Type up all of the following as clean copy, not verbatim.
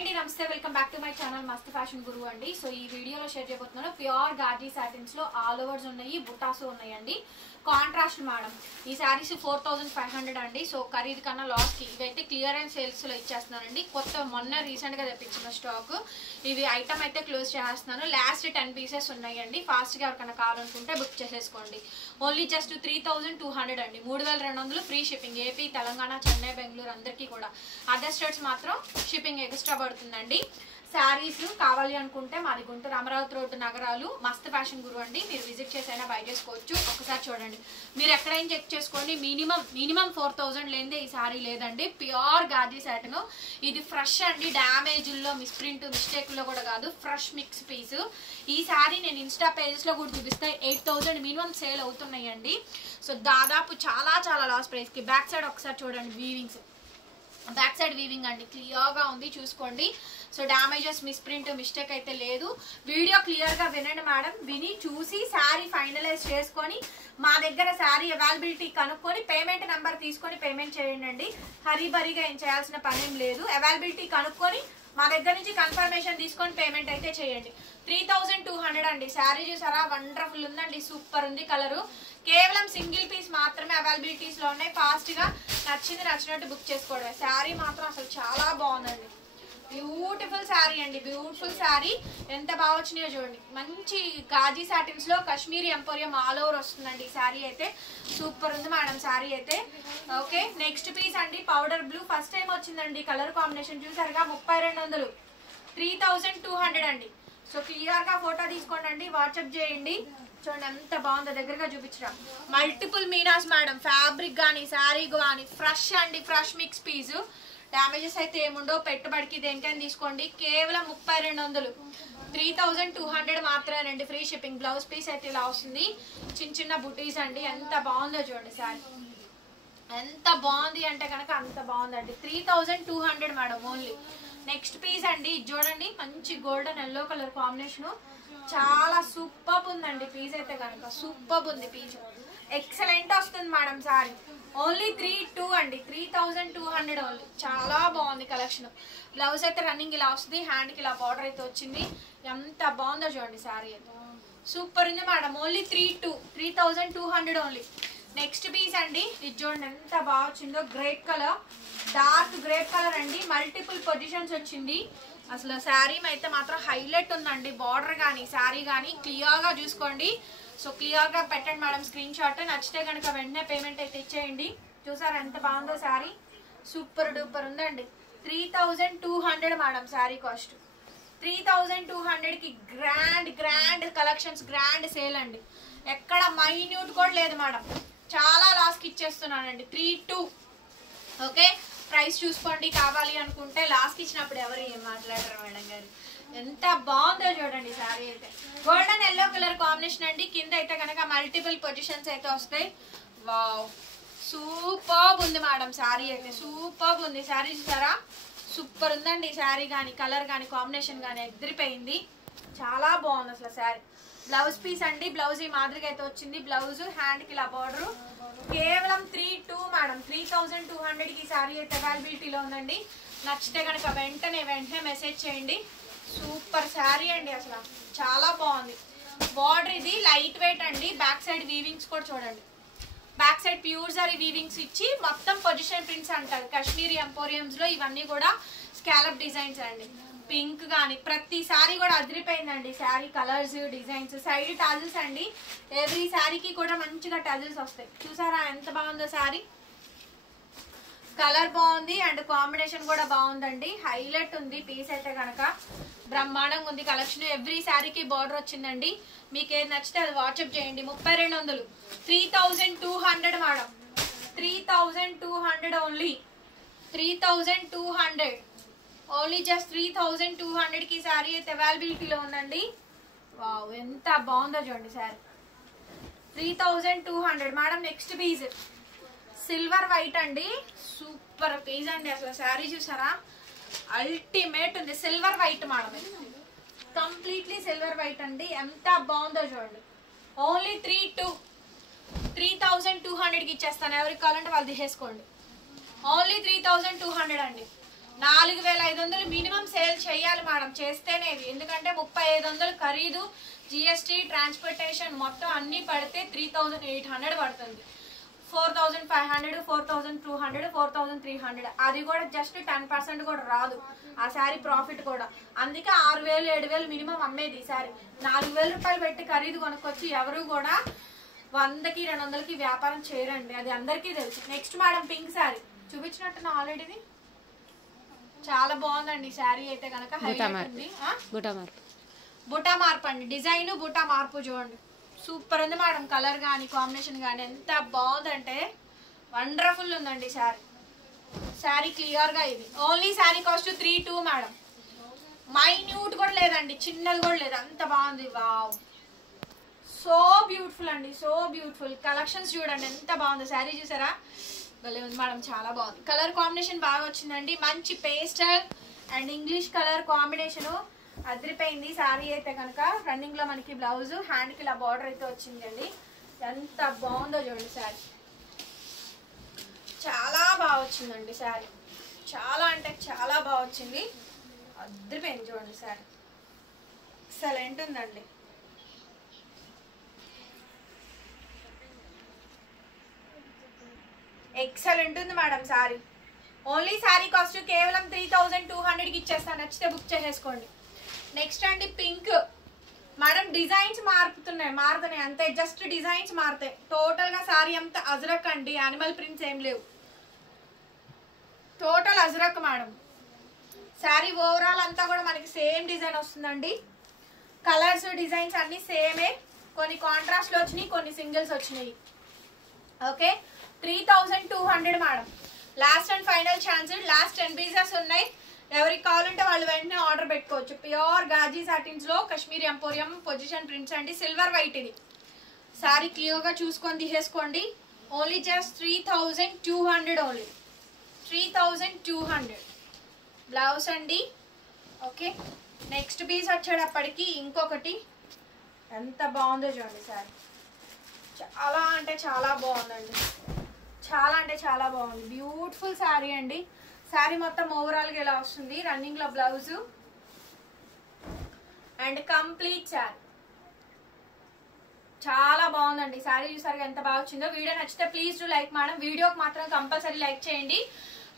నమస్తే welcome back to my channel మస్త్ fashion గురు అండి. సో ఈ వీడియోలో షేర్ చేయబోతున్నాను ప్యూర్ గాజీ సాటిన్స్ లో ఆల్ ఓవర్స్ ఉన్నాయి, బుటాస్ ఉన్నాయండి. కాంట్రాస్ట్ మేడం ఈ శారీస్ 4500 అండి. సో ఖరీదు కన్నా లాస్ కి ఇదైతే క్లియర్ అండ్ సేల్స్ లో ఇచ్చేస్తున్నానండి. కొత్త మొన్న రీసెంట్ గా తెప్పించిన స్టాక్. ఇవి ఐటమ్ అయితే క్లోజ్ చేస్తున్నాను. లాస్ట్ 10 పీసెస్ ఉన్నాయండి. ఫాస్ట్ గా ఎవరికైనా కావాలనుకుంటే బుక్ చేసేసుకోండి. ఓన్లీ జస్ట్ 3200 అండి. 3200 free shipping. AP, Telangana, Chennai, Bengaluru అందరికీ కూడా. అదర్ స్టేట్స్ మాత్రం షిప్పింగ్ ఎక్స్ట్రా పడుతుందండి. శారీస్ కావాలి అనుకుంటే మాది గుంటూరు అమరావతి రోడ్డు నగరాలు మస్త్ ఫ్యాషన్ గురు అండి. మీరు విజిట్ చేసైనా బై చేసుకోవచ్చు. ఒకసారి చూడండి, మీరు ఎక్కడైనా చెక్ చేసుకోండి. మినిమం 4000 లేదే ఈ శారీ లేదండి. Pure gaji satin. ఇది ఫ్రెష్ అండి. డ్యామేజ్లో మిస్ప్రింట్ మిస్టేక్లో కూడా కాదు, ఫ్రెష్ మిక్స్ పీస్. ఈ శారీ నేను ఇన్స్టా పేజెస్లో కూడా చూపిస్తాయి. 8000 మినిమం సేల్ అవుతున్నాయండి. సో దాదాపు చాలా లాస్ ప్రైస్కి. బ్యాక్ సైడ్ ఒకసారి చూడండి, వీవింగ్స్ బ్యాక్ సైడ్ వీవింగ్ అండి, క్లియర్గా ఉంది చూసుకోండి. సో డ్యామేజెస్ మిస్ప్రింట్ మిస్టేక్ అయితే లేదు. వీడియో క్లియర్గా వినండి మేడం. విని చూసి శారీ ఫైనలైజ్ చేసుకొని మా దగ్గర శారీ అవైలబిలిటీ కనుక్కొని పేమెంట్ నెంబర్ తీసుకొని పేమెంట్ చేయండి. హరీబరీగా ఏం చేయాల్సిన పని ఏం లేదు. అవైలబిలిటీ కనుక్కొని మా దగ్గర నుంచి కన్ఫర్మేషన్ తీసుకొని పేమెంట్ అయితే చేయండి. 3200 అండి. శారీ చూసారా, వండర్ఫుల్ ఉందండి, సూపర్ ఉంది కలరు. కేవలం సింగిల్ పీస్ మాత్రమే అవైలబిలిటీస్ లో ఉన్నాయి. ఫాస్ట్ గా నచ్చినట్టు బుక్ చేసుకోవడమే. శారీ మాత్రం అసలు చాలా బాగుందండి. బ్యూటిఫుల్ శారీ అండి, బ్యూటిఫుల్ శారీ. ఎంత బాగా వచ్చినాయో చూడండి. మంచి గాజీ సాటిన్స్ లో కాశ్మీరీ ఎంపోరియం ఆల్ ఓవర్ వస్తుందండి. ఈ శారీ అయితే సూపర్ ఉంది మేడం. శారీ అయితే ఓకే. నెక్స్ట్ పీస్ అండి, పౌడర్ బ్లూ. ఫస్ట్ టైం వచ్చిందండి కలర్ కాంబినేషన్. చూసారుగా, 3200, 3200 అండి. సో క్లియర్ గా ఫోటో తీసుకోండి అండి, వాట్సాప్ చేయండి. చూడండి ఎంత బాగుందో, దగ్గరగా చూపించరా. Multiple Meena's madam. ఫ్యాబ్రిక్ కానీ శారీ కానీ ఫ్రెష్ అండి, ఫ్రెష్ మిక్స్ పీసు. డ్యామేజెస్ అయితే ఏముండో. పెట్టుబడికి దేనికైనా తీసుకోండి. కేవలం 3200, 3200 మాత్రమేనండి. Free shipping. బ్లౌజ్ పీస్ అయితే ఇలా వస్తుంది. చిన్న బుటీస్ అండి. ఎంత బాగుందో చూడండి శారీ. ఎంత బాగుంది అంటే కనుక అంత బాగుందండి. 3200 మేడం ఓన్లీ. నెక్స్ట్ పీస్ అండి, చూడండి, మంచి గోల్డెన్ ఎల్లో కలర్ కాంబినేషన్. చాలా సూపర్ ఉందండి పీస్ అయితే కనుక. సూపర్ ఉంది పీస్, ఎక్సలెంట్ వస్తుంది మేడం సారీ. ఓన్లీ 32 అండి, 3200 ఓన్లీ. చాలా బాగుంది కలెక్షన్. బ్లౌజ్ అయితే రన్నింగ్ ఇలా వస్తుంది. హ్యాండ్కి ఇలా బార్డర్ అయితే వచ్చింది. ఎంత బాగుందో చూడండి సారీ అయితే. సూపర్ ఉంది madam. Only 3200 only. Next piece అండి, ఇది చూడండి ఎంత బాగా వచ్చిందో. Grape colour, dark grape colour అండి. మల్టిపుల్ పొజిషన్స్ వచ్చింది. అసలు శారీ అయితే మాత్రం హైలైట్ ఉందండి. బార్డర్ కానీ శారీ కానీ క్లియర్గా చూసుకోండి. సో క్లియర్గా పెట్టండి మేడం స్క్రీన్ షాట్. నచ్చితే కనుక వెంటనే పేమెంట్ అయితే ఇచ్చేయండి. చూసారా ఎంత బాగుందో శారీ. సూపర్ డూపర్ ఉందండి. 3200 మేడం శారీ కాస్ట్. 3200కి గ్రాండ్ కలెక్షన్స్, గ్రాండ్ సేల్ అండి. ఎక్కడ మైన్యూట్ కూడా లేదు మేడం. చాలా లాస్కి ఇచ్చేస్తున్నానండి. 32 ఓకే. ప్రైస్ చూసుకోండి. కావాలి అనుకుంటే లాస్ట్కి ఇచ్చినప్పుడు ఎవరు ఏం మాట్లాడరు మేడం గారు. ఎంత బాగుందో చూడండి శారీ అయితే. గోల్డెన్ ఎల్లో కలర్ కాంబినేషన్ అండి. కింద అయితే కనుక మల్టిపుల్ పొజిషన్స్ అయితే వస్తాయి. వావ్, సూపర్ ఉంది మేడం శారీ అయితే. సూపర్ ఉంది శారీ. చూసారా, సూపర్ ఉందండి శారీ. కానీ కలర్ కానీ కాంబినేషన్ కానీ ఎదిరిపోయింది. చాలా బాగుంది అసలు శారీ. బ్లౌజ్ పీస్ అండి. బ్లౌజ్ ఈ మాదిరిగా అయితే వచ్చింది. బ్లౌజ్ హ్యాండ్కి ఇలా బార్డర్. కేవలం 32 మేడం. 3200కి శారీ అయితే అవైలబిలిటీలో ఉందండి. నచ్చితే కనుక వెంటనే మెసేజ్ చేయండి. సూపర్ శారీ అండి, అసలు చాలా బాగుంది. బార్డర్ ఇది లైట్ వెయిట్ అండి. బ్యాక్ సైడ్ వీవింగ్స్ కూడా చూడండి. బ్యాక్ సైడ్ ప్యూర్ సారీ వీవింగ్స్ ఇచ్చి మొత్తం పొజిషన్ ప్రింట్స్ అంటారు కాశ్మీరీ ఎంపోరియంస్ లో. ఇవన్నీ కూడా స్కాలప్ డిజైన్స్ అండి. పింక్ కానీ ప్రతి శారీ కూడా అదిరిపోయిందండి. Sari colours, designs, side tassels అండి. ఎవ్రీ శారీకి కూడా మంచిగా టజిల్స్ వస్తాయి. చూసారా ఎంత బాగుందో శారీ. కలర్ బాగుంది అండ్ కాంబినేషన్ కూడా బాగుందండి. హైలైట్ ఉంది పీస్ అయితే కనుక. బ్రహ్మాండంగా ఉంది కలెక్షన్. ఎవ్రీ శారీకి బార్డర్ వచ్చిందండి. మీకు ఏది నచ్చితే అది వాట్సాప్ చేయండి. 3200, 3200 మేడం. 3200 ఓన్లీ. 3200 ఓన్లీ. జస్ట్ 3200కి శారీ అయితే అవైలబిలిటీలో ఉందండి. వావ్, ఎంత బాగుందో చూడండి sari. 3200 madam. Next piece silver white అండి. సూపర్ పీస్ అండి. అసలు శారీ చూసారా, అల్టిమేట్ ఉంది. Silver white madam, completely silver white అండి. ఎంత బాగుందో చూడండి. ఓన్లీ 3200కి ఇచ్చేస్తాను. ఎవరికి కావాలంటే వాళ్ళు తీసేసుకోండి. ఓన్లీ 3200 అండి. 4500 మినిమం సేల్ సేల్ చేయాలి మేడం, చేస్తేనే ఇది. ఎందుకంటే 3500 ఖరీదు, జిఎస్టీ, ట్రాన్స్పోర్టేషన్ మొత్తం అన్నీ పడితే 3800 పడుతుంది. 4500, 4200, 4300, అది కూడా జస్ట్ 10% కూడా రాదు ఆ శారీ ప్రాఫిట్ కూడా. అందుకే 6000, 7000 మినిమం అమ్మేది ఈ శారీ. 4000 రూపాయలు పెట్టి ఖరీదు కొనుక్కొచ్చి ఎవరు కూడా 100కి 200కి వ్యాపారం చేయరండి, అది అందరికీ తెలుసు. నెక్స్ట్ మేడం పింక్ శారీ చూపించినట్టు ఆల్రెడీ చాలా బాగుందండి శారీ అయితే కనుక. బుటా మార్పు అండి, డిజైన్ బుటా మార్పు చూడండి, సూపర్ ఉంది మేడం. కలర్ కానీ కాంబినేషన్ కానీ ఎంత బాగుందంటే వండర్ఫుల్ ఉందండి శారీ. శారీ క్లియర్గా ఇది. Only sari cost 32 madam. Minute కూడా లేదండి, చిన్నది కూడా లేదు, అంత బాగుంది. వావ్, సో బ్యూటిఫుల్ అండి, సో బ్యూటిఫుల్. కలెక్షన్స్ చూడండి ఎంత బాగుంది. శారీ చూసారా, భలే ఉంది మేడం, చాలా బాగుంది. కలర్ కాంబినేషన్ బాగా వచ్చిందండి, మంచి pastel and English colour combination అదిరిపోయింది. శారీ అయితే కనుక రన్నింగ్ లో మనకి బ్లౌజ్, హ్యాండ్ కి ఇలా బార్డర్ అయితే వచ్చిందండి. ఎంత బాగుందో చూడండి శారీ, చాలా బాగా వచ్చిందండి శారీ. చాలా అంటే చాలా బాగా వచ్చింది, అదిరిపోయింది చూడండి శారీ, ఎక్సలెంట్ ఉందండి. ఎక్సలెంట్ ఉంది madam sari. Only sari cost కేవలం 3200కి ఇచ్చేస్తాను, నచ్చితే బుక్ చేసేసుకోండి. నెక్స్ట్ అండి పింక్ మేడం. డిజైన్స్ మారుతున్నాయి అంతే, జస్ట్ డిజైన్స్ మారుతాయి. టోటల్ గా శారీ అంతా అజరక్ అండి, యానిమల్ ప్రింట్స్ ఏం లేవు, total ajrakh madam. Sari overall అంతా కూడా మనకి సేమ్ డిజైన్ వస్తుందండి. కలర్స్ డిజైన్స్ అన్ని సేమే, కొన్ని కాంట్రాస్ట్ లో వచ్చినాయి, కొన్ని సింగిల్స్ వచ్చినాయి. Okay, 3200 madam. Last and final chance, last 10 pieces ఉన్నాయి. ఎవరికి కావాలంటే వాళ్ళు వెంటనే ఆర్డర్ పెట్టుకోవచ్చు. ప్యూర్ గాజీ సాటిన్స్ లో కాశ్మీర్ ఎంపోరియం పొజిషన్ ప్రింట్స్ అండి, సిల్వర్ వైట్ ఇది. సారీ క్లియర్ గా చూసుకొని తీసేసుకోండి. Only just 3200, only 3200. బ్లౌజ్ అండి. ఓకే, నెక్స్ట్ పీస్ వచ్చేటప్పటికి ఇంకొకటి ఎంత బాగుందో చూడండి సారీ. చాలా అంటే చాలా బాగుందండి, చాలా అంటే చాలా బాగుంది. బ్యూటిఫుల్ శారీ అండి. శారీ మొత్తం ఓవరాల్గా ఇలా వస్తుంది, రన్నింగ్లో బ్లౌజు అండ్ కంప్లీట్ శారీ. చాలా బాగుందండి శారీ. చూసారు ఎంత బాగా వచ్చిందో. వీడియో నచ్చితే ప్లీజ్ డూ లైక్ మేడం. వీడియోకి మాత్రం కంపల్సరీ లైక్ చేయండి,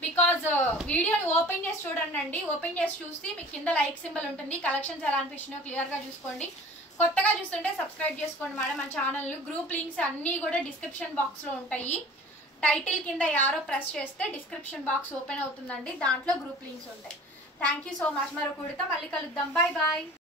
బికాజ్ వీడియోని ఓపెన్ చేసి చూడండి అండి. ఓపెన్ చేసి చూస్తే మీకు కింద లైక్ సింబల్ ఉంటుంది. కలెక్షన్స్ ఎలా అనిపించినాయో క్లియర్గా చూసుకోండి. కొత్తగా చూస్తుంటే సబ్స్క్రైబ్ చేసుకోండి మేడం మన ఛానల్. గ్రూప్ లింక్స్ అన్నీ కూడా డిస్క్రిప్షన్ బాక్స్లో ఉంటాయి. టైటిల్ కింద యారో ప్రెస్ చేస్తే డిస్క్రిప్షన్ బాక్స్ ఓపెన్ అవుతుందండి, దాంట్లో గ్రూప్ లింక్స్ ఉంటాయి. Thank you so much. మరొక వీడియోతో మళ్ళీ కలుద్దాం. Bye bye.